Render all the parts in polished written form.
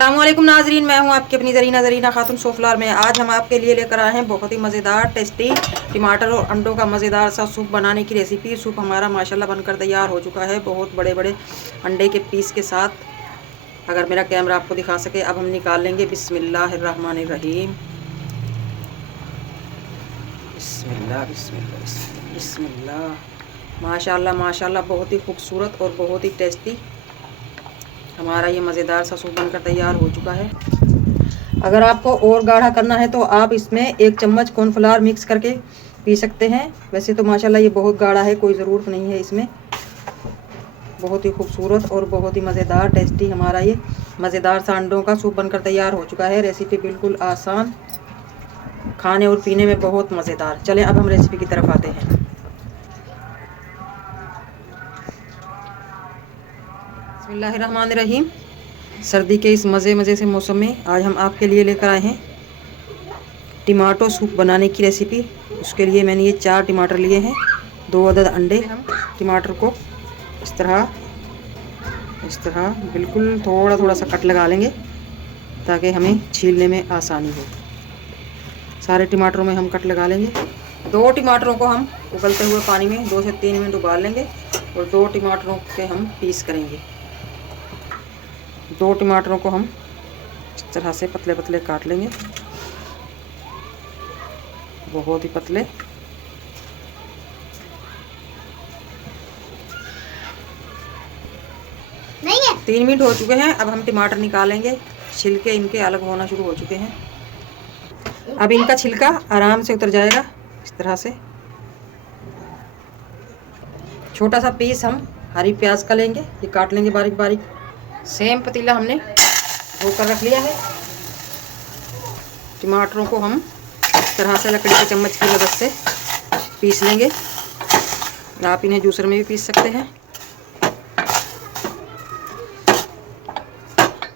अस्सलामुअलैकुम नाजरीन, मैं हूं आपकी अपनी ज़रीना खातून सोफलार में। आज हम आपके लिए लेकर आए हैं बहुत ही मज़ेदार टेस्टी टमाटर और अंडों का मज़ेदार सा सूप बनाने की रेसिपी। सूप हमारा माशाल्लाह बनकर तैयार हो चुका है, बहुत बड़े बड़े अंडे के पीस के साथ। अगर मेरा कैमरा आपको दिखा सके। अब हम निकाल लेंगे। बिस्मिल्लाहिर्रहमानिर्रहीम। बिस्मिल्लाह बिस्मिल्लाह बिस्मिल्लाह बिस्मिल्लाह। माशाल्लाह माशाल्लाह, बहुत ही खूबसूरत और बहुत ही टेस्टी हमारा ये मज़ेदार सा सूप बनकर तैयार हो चुका है। अगर आपको और गाढ़ा करना है तो आप इसमें 1 चम्मच कॉर्नफ्लावर मिक्स करके पी सकते हैं। वैसे तो माशाल्लाह ये बहुत गाढ़ा है, कोई ज़रूरत नहीं है इसमें। बहुत ही खूबसूरत और बहुत ही मज़ेदार टेस्टी हमारा ये मज़ेदार सा अंडों का सूप बनकर तैयार हो चुका है। रेसिपी बिल्कुल आसान, खाने और पीने में बहुत मज़ेदार। चलें अब हम रेसिपी की तरफ आते हैं। बिस्मिल्लाहिर्रहमानिर्रहीम। सर्दी के इस मज़े से मौसम में आज हम आपके लिए लेकर आए हैं टमाटो सूप बनाने की रेसिपी। उसके लिए मैंने ये 4 टमाटर लिए हैं, 2 अदद अंडे। हम टमाटर को इस तरह बिल्कुल थोड़ा सा कट लगा लेंगे ताकि हमें छीलने में आसानी हो। सारे टमाटरों में हम कट लगा लेंगे। 2 टमाटरों को हम उबलते हुए पानी में 2 से 3 मिनट उबाल लेंगे और 2 टमाटरों के हम पीस करेंगे। 2 टमाटरों को हम इस तरह से पतले पतले काट लेंगे, बहुत ही पतले। नहीं है। 3 मिनट हो चुके हैं। अब हम टमाटर निकालेंगे। छिलके इनके अलग होना शुरू हो चुके हैं। अब इनका छिलका आराम से उतर जाएगा इस तरह से। छोटा सा पीस हम हरी प्याज का लेंगे, ये काट लेंगे बारीक बारीक। सेम पतीला हमने धोकर रख लिया है। टमाटरों को हम इस तरह से लकड़ी के चम्मच की मदद से पीस लेंगे। आप इन्हें जूसर में भी पीस सकते हैं।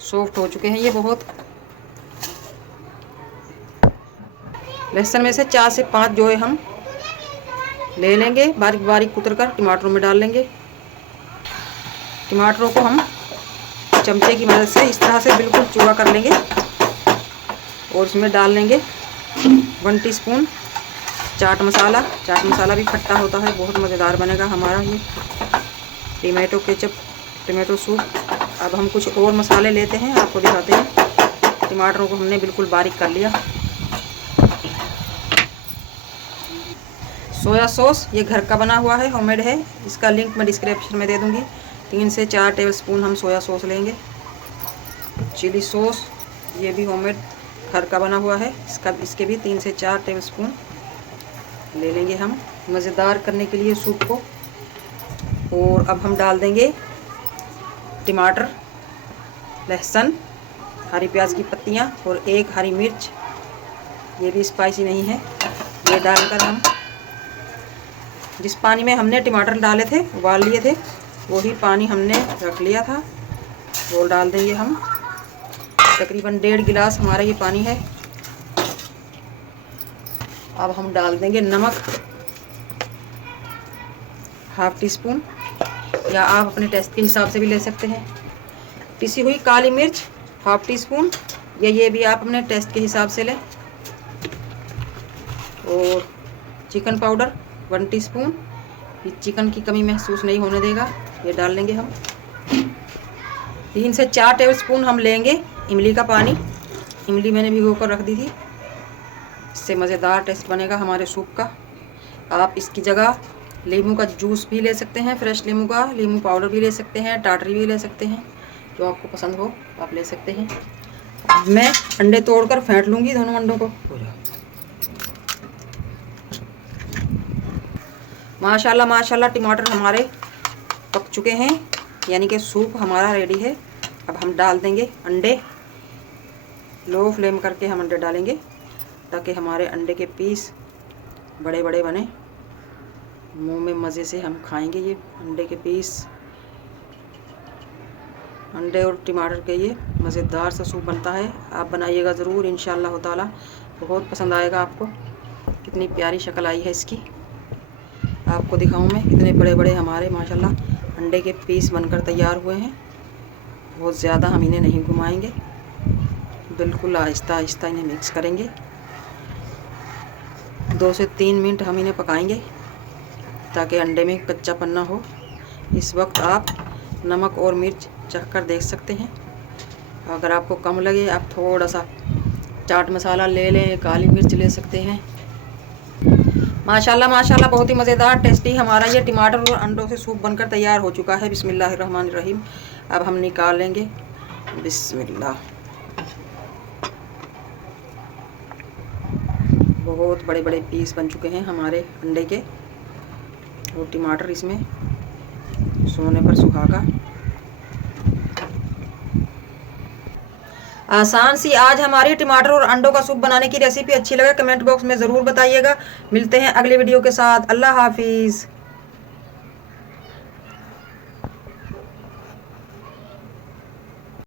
सॉफ्ट हो चुके हैं ये बहुत। लहसुन में से 4 से 5 जोए हम ले लेंगे, बारीक बारीक कुतर कर टमाटरों में डाल लेंगे। टमाटरों को हम चमचे की मदद से इस तरह से बिल्कुल चूरा कर लेंगे और इसमें डाल लेंगे 1 टीस्पून चाट मसाला। चाट मसाला भी खट्टा होता है, बहुत मज़ेदार बनेगा हमारा ये टमाटो केचप टमाटो सूप। अब हम कुछ और मसाले लेते हैं, आपको दिखाते हैं। टमाटरों को हमने बिल्कुल बारीक कर लिया। सोया सॉस ये घर का बना हुआ है, होममेड है। इसका लिंक मैं डिस्क्रिप्शन में दे दूँगी। 3 से 4 टेबलस्पून हम सोया सॉस लेंगे। चिली सॉस ये भी होममेड घर का बना हुआ है, इसके भी 3 से 4 टेबलस्पून ले लेंगे हम मज़ेदार करने के लिए सूप को। और अब हम डाल देंगे टमाटर, लहसुन, हरी प्याज की पत्तियाँ और 1 हरी मिर्च। ये भी स्पाइसी नहीं है। ये डालकर हम जिस पानी में हमने टमाटर डाले थे, उबाल लिए थे, वही पानी हमने रख लिया था, वो डाल देंगे हम। तकरीबन 1.5 गिलास हमारा ये पानी है। अब हम डाल देंगे नमक, ½ टीस्पून, या आप अपने टेस्ट के हिसाब से भी ले सकते हैं। पिसी हुई काली मिर्च ½ टीस्पून, या ये भी आप अपने टेस्ट के हिसाब से लें। और चिकन पाउडर 1 टीस्पून, ये चिकन की कमी महसूस नहीं होने देगा, ये डाल लेंगे हम। 3 से 4 टेबलस्पून हम लेंगे इमली का पानी। इमली मैंने भिगो कर रख दी थी, इससे मज़ेदार टेस्ट बनेगा हमारे सूप का। आप इसकी जगह नींबू का जूस भी ले सकते हैं, फ्रेश नींबू का। नींबू पाउडर भी ले सकते हैं, टाटरी भी ले सकते हैं, जो आपको पसंद हो आप ले सकते हैं। मैं अंडे तोड़कर फेंट लूँगी दोनों अंडों को। माशाल्लाह माशाल्लाह टमाटर हमारे पक चुके हैं, यानी कि सूप हमारा रेडी है। अब हम डाल देंगे अंडे। लो फ्लेम करके हम अंडे डालेंगे ताकि हमारे अंडे के पीस बड़े बड़े बने। मुंह में मज़े से हम खाएंगे ये अंडे के पीस। अंडे और टमाटर के ये मज़ेदार सा सूप बनता है। आप बनाइएगा ज़रूर, इंशाअल्लाह ताला बहुत पसंद आएगा आपको। कितनी प्यारी शक्ल आई है इसकी, आपको दिखाऊं मैं। इतने बड़े बड़े हमारे माशाल्लाह अंडे के पीस बनकर तैयार हुए हैं। बहुत ज़्यादा हम इन्हें नहीं घुमाएंगे, बिल्कुल आहिस्ता आहिस्ता इन्हें मिक्स करेंगे। 2 से 3 मिनट हम इन्हें पकाएंगे ताकि अंडे में कच्चापन ना हो। इस वक्त आप नमक और मिर्च चख कर देख सकते हैं। अगर आपको कम लगे आप थोड़ा सा चाट मसाला ले लें, काली मिर्च ले सकते हैं। माशाल्लाह माशाल्लाह बहुत ही मज़ेदार टेस्टी हमारा ये टमाटर और अंडों से सूप बनकर तैयार हो चुका है। बिस्मिल्लाहिर्रहमानिर्रहीम। अब हम निकालेंगे। बिस्मिल्लाह। बहुत बड़े बड़े पीस बन चुके हैं हमारे अंडे के, और टमाटर इसमें सोने पर सुहागा। आसान सी आज हमारी टमाटर और अंडों का सूप बनाने की रेसिपी अच्छी लगे कमेंट बॉक्स में ज़रूर बताइएगा। मिलते हैं अगले वीडियो के साथ। अल्लाह हाफिज़।